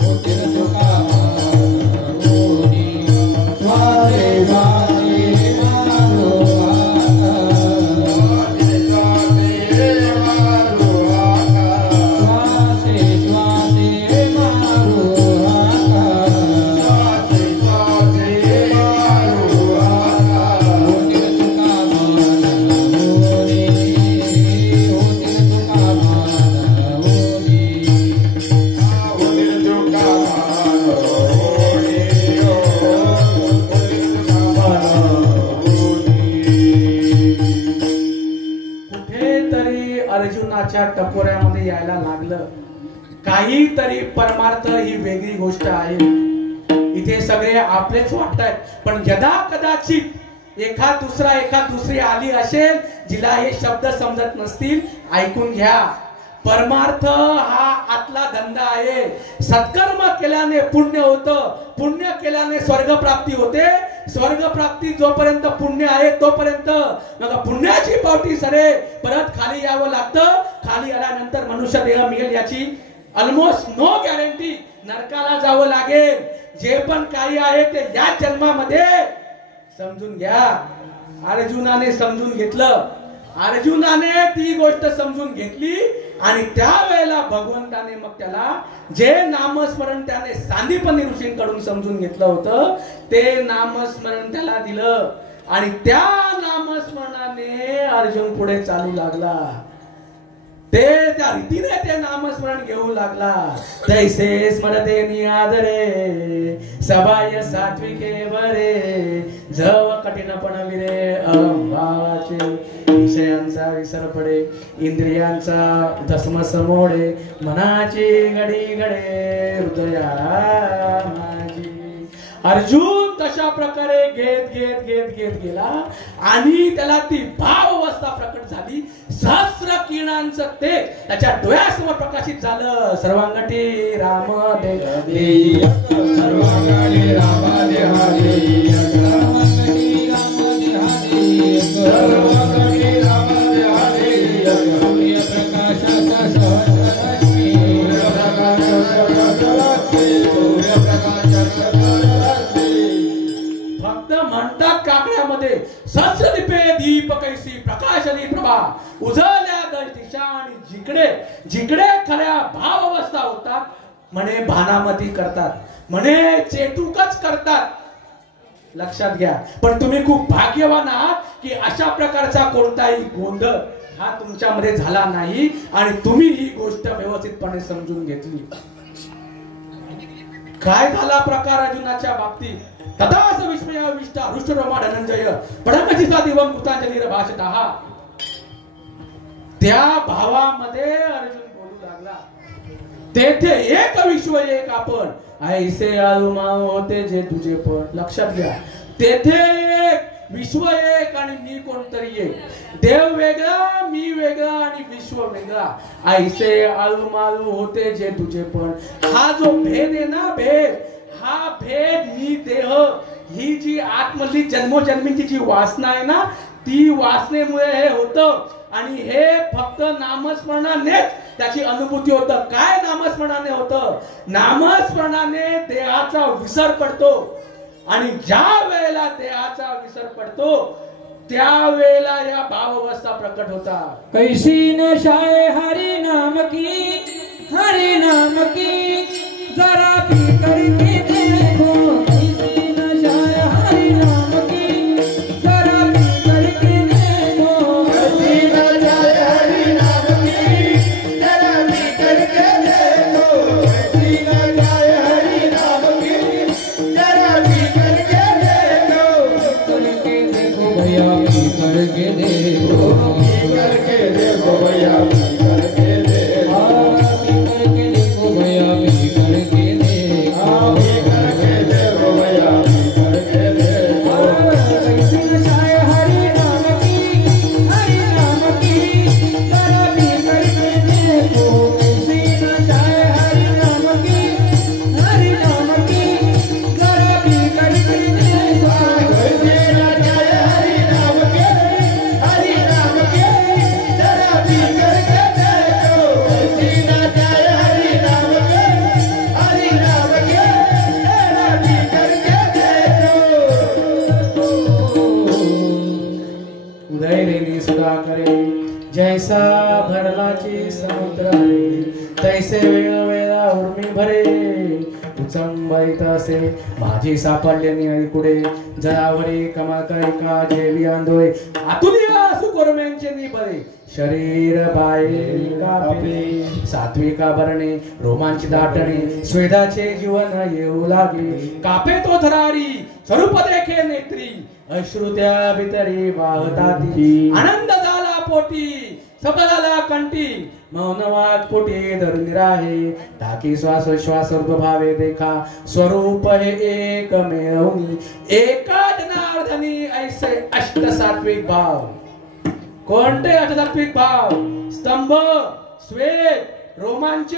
होतील चुका मानऊनी. स्वारे स्वारे मारो आता, स्वासे स्वासे मारो आता, होतील चुका मानऊनी, होतील चुका मानऊनी. कुठेतरी अर्जुनाच्या टपोऱ्यामध्ये यायला लागलं. काहीतरी परमार्थ ही वेगळी गोष्ट आहे. इथे सगळे आपलेच वाटतात, पण यदा कदाचित एखाद दुसरी आली असेल जिला हे शब्द समजत नसतील, ऐकून घ्या. परमार्थ हा आतला धंदा आहे. सत्कर्म केल्याने पुण्य होतं, पुण्य केल्याने स्वर्ग प्राप्ती होते. स्वर्ग प्राप्ती जोपर्यंत पुण्य आहे तोपर्यंत मग पुण्याची पावती सरे परत खाली यावं लागतं. खाली आल्यानंतर मनुष्य देह मिळेल याची ऑलमोस्ट नो गॅरंटी. नरकाला जावं लागेल. जे पण काही आहे ते या जन्मामध्ये समजून घ्या. अर्जुनाने समजून घेतलं. अर्जुनाने ती गोष्ट समजून घेतली आणि त्यावेळेला भगवंताने मग त्याला जे नामस्मरण त्याने सांदीपनी ऋषींकडून समजून घेतलं होतं ते नामस्मरण त्याला दिलं आणि त्या नामस्मरणाने अर्जुन पुढे चालू लागला. ते त्या रीतीने ते नामस्मरण घेऊ लागला. तैसे स्मरते निआदरे सबाय सात्विके बरे जव कठीणपण विरे अहंभावाचे विषयांचा विसर पडे इंद्रियांचा धसमस मोडे मनाची घडी घडे हृदया माझी. अर्जुन तशा प्रकारे घेत गेला आणि त्याला ती भाव अवस्था प्रकट झाली. सहस्र किरणांचं ते त्याच्या डोळ्यासमोर प्रकाशित झालं. सर्वांगठी राम देही, सर्वांगणी राम देहादेही, सर्वांगणी राम देहादेही, सर्वांगणी राम देहादेही. सूर्यप्रकाशाचा सहस्ररश्मी, फक्त म्हणतात काकड्यामध्ये सहस्र दीपे दीप कैसी प्रकाशली प्रभा उजळल्या दश दिशा आणि जिकडे जिकडे खऱ्या भाव अवस्था होतात म्हणे भानामती करतात, म्हणे चेटूकच करतात. लक्षात घ्या. पण तुम्ही खूप भाग्यवान आहात की अशा प्रकारचा कोणताही गोंधळ हा तुमच्यामध्ये झाला नाही आणि तुम्ही ही गोष्ट व्यवस्थितपणे समजून घेतली. काय झाला प्रकार अर्जुनाच्या बाबतीत? तदास विस्मय विष्टा हृष्टरोमा धनंजय पडमचिता दिवं कृतांजली भाषतः. त्या भावामध्ये अर्जुन बोलू लागला. तेथे एक विश्व एक आपण ऐसे आळुमा होते जे तुझे पण. लक्षात घ्या. तेथे एक विश्व एक आणि मी कोणतरी एक. देव वेगळा, मी वेगळा आणि विश्व वेगळा. ऐसे आळूमाळू होते जे तुझे पण. हा जो भेद आहे ना, भेद हा भेद मी देह ही जी आतमधली जन्मोजन्मीची जी वासना आहे ना, ती वासनेमुळे हे होतं आणि हे फक्त नामस्मरणानेच त्याची अनुभूती होतं. काय नामस्मरणाने होतं? नामस्मरणाने देहाचा विसर पडतो आणि ज्या वेळेला देहाचा विसर पडतो त्यावेळेला या भावावस्था प्रकट होतात. कैसी नशाए हरि नाम की, हरि नाम की जरा पी करके देखो. कैसी नशाए हरि नाम की जरा पी करके देखो. कैसी नशाए हरि नाम की जरा पी करके देखो. कैसी नशाए हरि नाम की जरा पी करके देखो. करके देखो भैया, पी करके देखो. पी करके देखो भैया, पी करके देखो. पी करके देखो भैया. भरलाची समुद्र तैसे वेळा उर्मी भरे उचंबईत असे माझी सापडले पुढे जरावरी कमाकाई का जेवी आंदोळे आतुलिया सुकोरम्यांचे निबळे शरीर बाहेर कापे सात्विका भरणे रोमांची दाटणे स्वेदाचे जीवन येऊ लागे कापे तो थरारी स्वरूप देखे नेत्री अश्रुत्या भितरी वाहताती आनंद झाला पोटी सबलाला कंठी मौनवाद पोटी धरून राहे टाकी श्वास भावे देखा स्वरूप हे एक मेळवणी एका जनार्दनी ऐसे अष्ट सात्विक भाव कोणते अष्ट सात्विक भाव स्तंभ श्वेत रोमांच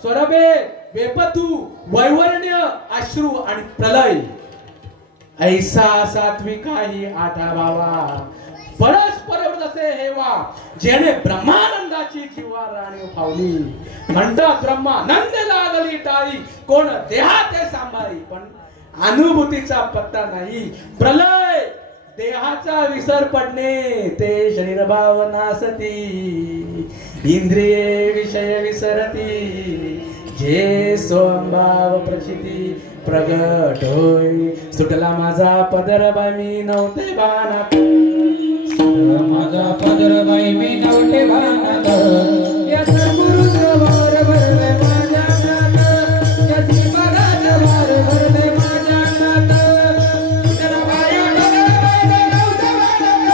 स्वरभेद बेपतू वैवर्ण्य अश्रू आणि प्रलय ऐसा सात्विकाही आठावावा परस्पर जसे हेवा जेणे ब्रह्मानंदाची जीवा राणी फावली म्हणतात ब्रह्मानंद लागली टाळी कोण देहाते सांभाळी पण अनुभूतीचा पत्ता नाही प्रलय देहाचा विसर पडणे ते शरीर भाव नासती इंद्रिये विषय विसरती जे सोमभाव प्रचिती प्रगट होय सुटला माझा पदर बाई मी नव्हते बाणात माझा पदर बाई मी नव्हते बाणात या सद्गुरुच वार भरले माझ्या अंगात या श्रीपादाच वार भरले माझ्या अंगात त्याला बाया पदर बाई मी नव्हते बाणात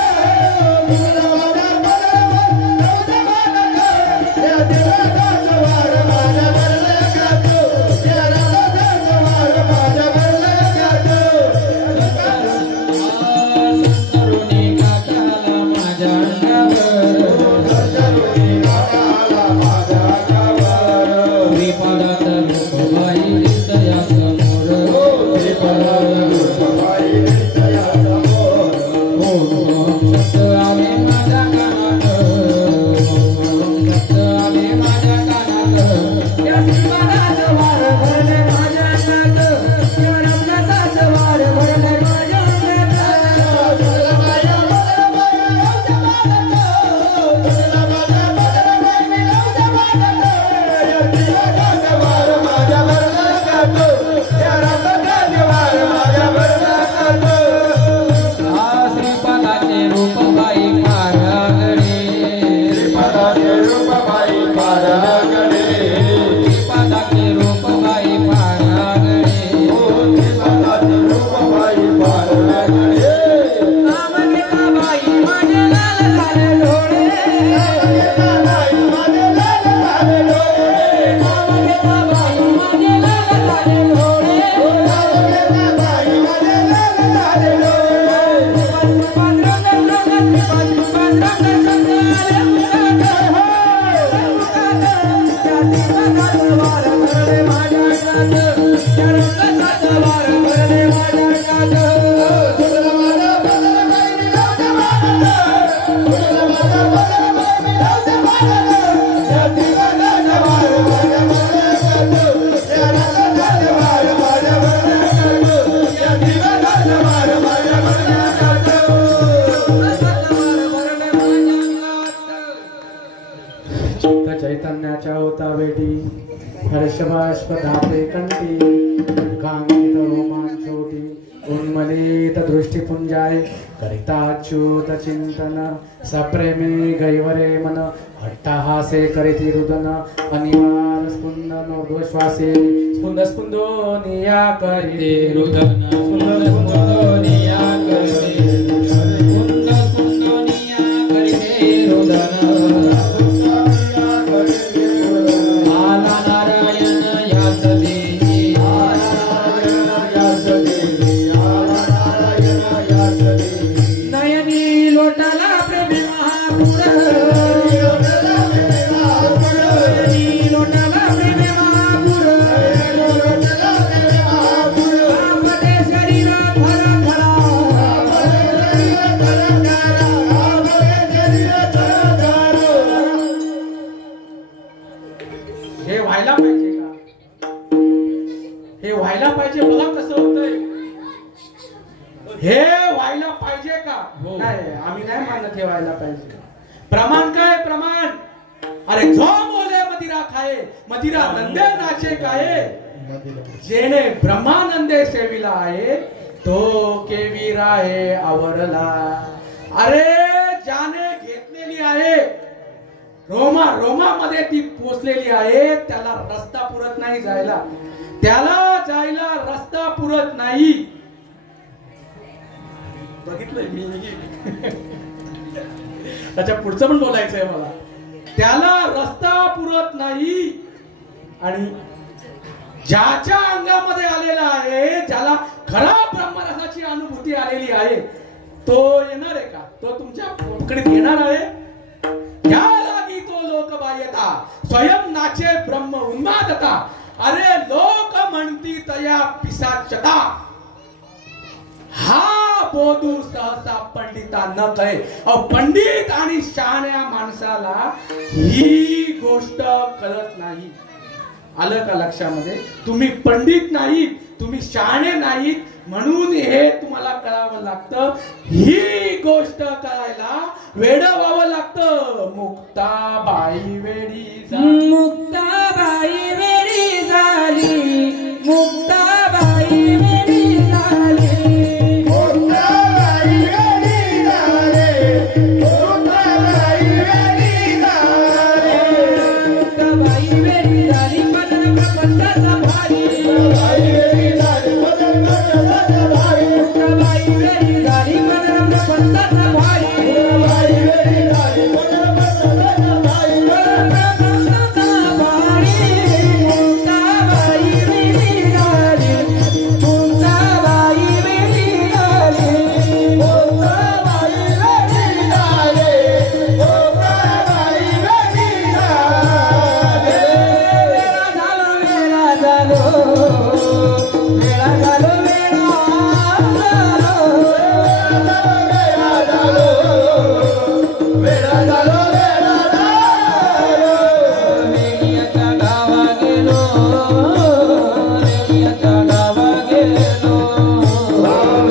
नव्हते बाणात या देवाचाच वार माझ्या भरले अंगात या रामाचाच वार माझ्या भरले अंगात संतरुणी काकाला माझ्या अंगावर श्रीपादात रूपबाई दिसया समोर ओम शब्द आले माझ्या कानात ओम शब्द आले माझ्या कानात या श्रीपादाच वार भरले माझ्या अंगात या रमणाचाच वार भरले माझ्या श्रीपादाचे रूप बाई पारागणे श्रीपादाचे रूप बाई पारागणे श्रीपादाचे रूप बाई पारागणे श्रीपादाचे रूप बाई पारागणे नामगेता बाई माझे लाल लाल डोळे नामगेता बाई माझे लाल लाल डोळे नामगेता बाई माझे लाल लाल डोळे नामगेता बाई माझे लाल लाल डोळे चैतन्याच्या होता वेटी हर्षबाष्प धाते कंठी कांकित रोमान छोटी उन्मलित दृष्टिपुंजाय करिताच्युत चिंतन सप्रेमे गैवरे मन हट्टहासे करिती रुदन अनिवार स्पुंद नोर्ध्वश्वासे स्पुंदो निया करिते रुदन स्पुंदो निया करिते स्पुंदो निया करिते रुदन हे व्हायला पाहिजे का? नाही, आम्ही नाही मानत हे व्हायला पाहिजे. प्रमाण काय? प्रमाण अरे जो बोले मदिरा खाए मदिरा नंदे नाचे काये जेने ब्रह्मानंदे सेविला आहे तो केवी राहे आवरला. अरे ज्याने घेतलेली आहे रोमा रोमामध्ये ती पोचलेली आहे त्याला रस्ता पुरत नाही जायला, त्याला जायला रस्ता पुरत नाही. बघितलंय मी त्याच्या पुढचं पण बोलायचंय मला. त्याला रस्ता पुरत नाही आणि ज्याच्या अंगामध्ये आलेला आहे ज्याला खरा ब्रह्मरसाची अनुभूती आलेली आहे तो येणार आहे का? तो तुमच्या पोटकडीत येणार आहे? या लागी तो लोकबाह्यता स्वयं नाचे ब्रह्म उन्मादता. अरे लोक म्हणती तया पिसाचता हा बोधू सहसा पंडिता न कळे. पंडित आणि शहाण्या माणसाला ही गोष्ट कळत नाही. आलं का लक्षामध्ये? तुम्ही पंडित नाहीत, तुम्ही शहाणे नाहीत म्हणून हे तुम्हाला कळावं लागतं. ही गोष्ट कळायला वेड व्हावं लागतं. मुक्ताबाई वेडी झाली, मुक्ताबाई वेडी झाली, मुक्ताबाई वेडी झाली, मुक्ताबाई वेडी झाली, मुक्ताबाई वेडी झाली, मुक्ताबाई वेडी झाली मदन प्रपंचाचा भारी, मुक्ताबाई वेडी झाली मदन प्रपंचाचा भारी, मुक्ताबाई वेडी झाली मदन प्रपंचाचा भारी, मुक्ताबाई वेडी झाली मदन प्रपंचाचा भारी, मदन प्रपंचाचा भारी, मुक्ताबाई वेडी झाली, मुक्ताबाई वेडी झाली, मुक्ताबाई वेडी झाली, मुक्ताबाई वेडी झाली. वेळा झालो वेळा झालो वेळा झालो वेळा झालो रेडियाच्या गावा गेलो रेडियाच्या गावा गेलो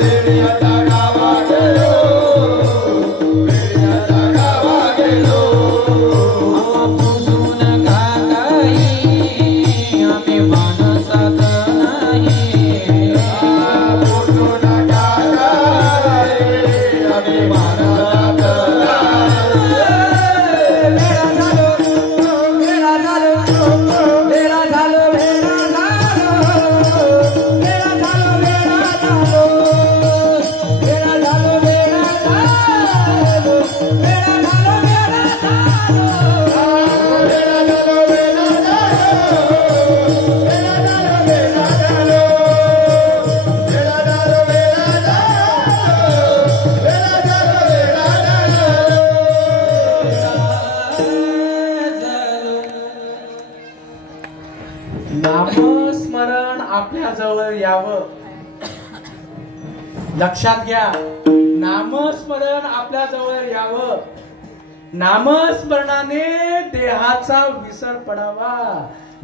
वेड्याच्या गावा गेलो, वेड्याच्या गावा गेलो. पुसून काही आम्ही माणसात नाही पुसून टाकाय, आम्ही मानवात नाही. वेळा झालो वेळा झालो वेळा झालो वेळा झालो वेळा झालो वेळा झालो वेळा झालो वेळा झालो वेळा झालो वेळा झालो वेडा झालो, वेडा झालो, वेडा झालो, वेडा झालो, वेडा झालो, नामस्मरण आपल्या जवळ यावं. लक्षात घ्या, नामस्मरण आपल्या जवळ यावं. नामस्मरणाने देहाचा विसर पडावा.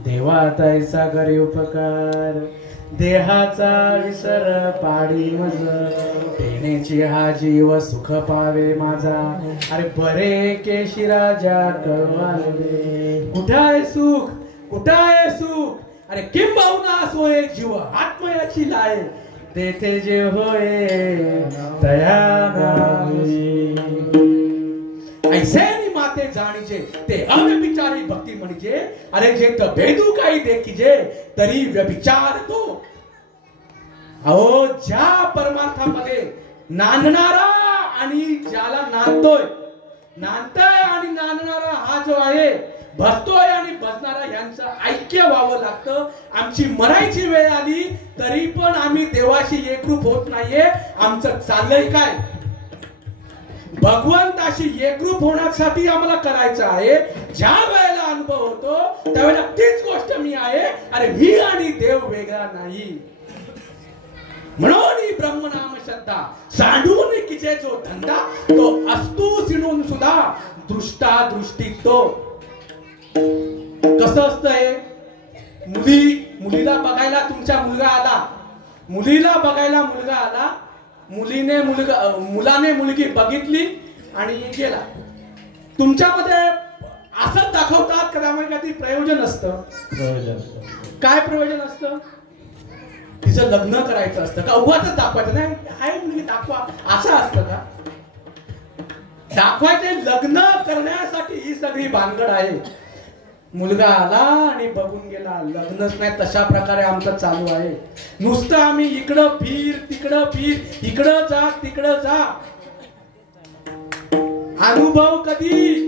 देवा तैसा करी उपकार, देहाचा विसर पाडी मज, देण्याची हा जीव सुख पावे माझा. अरे बरे केशी राजा कळवाले, कुठं आहे सुख, कुठं आहे सुख. अरे किंबहुना सोय जीव आत्मयाची लाय, तेथे जे होय तया नामी. ऐसे माते जाणीजे ते अव्यभिचारी भक्ती म्हणजे. अरे जे भेदू काही देखीजे तरी व्यभिचार तो. अहो ज्या परमार्थामध्ये नांदणारा आणि ज्याला नांदतोय, नांदतोय आणि नांदणारा हा जो आहे, भजतोय आणि भजणारा यांचं ऐक्य व्हावं लागतं. आमची मरायची वेळ आली तरी पण आम्ही देवाशी एकरूप होत नाहीये. आमचं चाललंय काय? भगवंताशी एकरूप होण्यासाठी आम्हाला करायचं आहे. ज्या वेळेला अनुभव होतो त्यावेळेला तीच गोष्ट मी आहे. अरे मी आणि देव वेगळा नाही. म्हणून ब्रह्मनाम श्रद्धा सांडून किचे जो धंदा, तो असतू सिणून सुद्धा दृष्टा दृष्टी तो. कसं असतंय? मुलीला बघायला तुमच्या मुलगा आला, मुलीला बघायला मुलगा आला, मुलाने मुलगी बघितली आणि गेला. तुमच्यामध्ये असं दाखवतात का त्यामुळे काहीतरी प्रयोजन असतं? काय प्रयोजन असतं? तिचं लग्न करायचं असतं का? उभाच दाखवायचं नाही, आहे मुलगी दाखवा असं असतं का? दाखवायचे लग्न करण्यासाठी ही सगळी भानगड आहे. मुलगा आला आणि बघून गेला, लग्नच नाही, तशा प्रकारे आमचं चालू आहे. नुसतं आम्ही इकडं फिर तिकडं फिर, इकडं जा तिकडं जा. अनुभव कधी?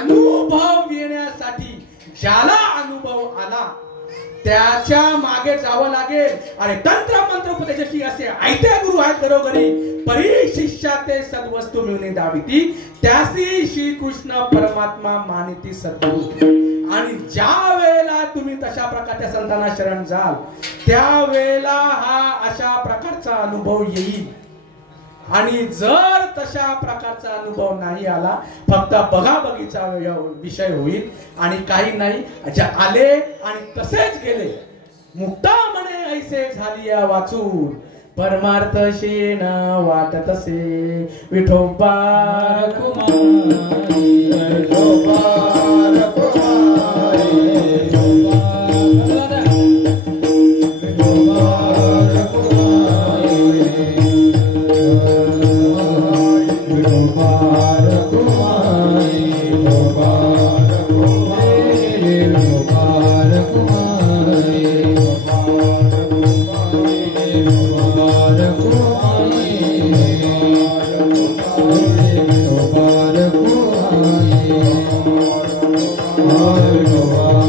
अनुभव येण्यासाठी ज्याला अनुभव आला त्याच्या मागे जावं लागेल. अरे तंत्र मंत्र उपदेशाची असे ऐते गुरु आहेत घरोघरी, परी शिष्या ते सद्वस्तू मिळणे दाविती, त्यासी श्रीकृष्ण परमात्मा मानिती सद्गुरु. आणि ज्या वेळेला तुम्ही तशा प्रकारच्या संतांना शरण जाल त्यावेळेला हा अशा प्रकारचा अनुभव येईल. आणि जर तशा प्रकारचा अनुभव नाही आला, फक्त बघाबघीचा विषय होईल आणि काही नाही. आले आणि तसेच गेले. मुक्ता म्हणे ऐसे झाली या वाचून, परमार्थ शेण वाटत असे. विठोबा Oh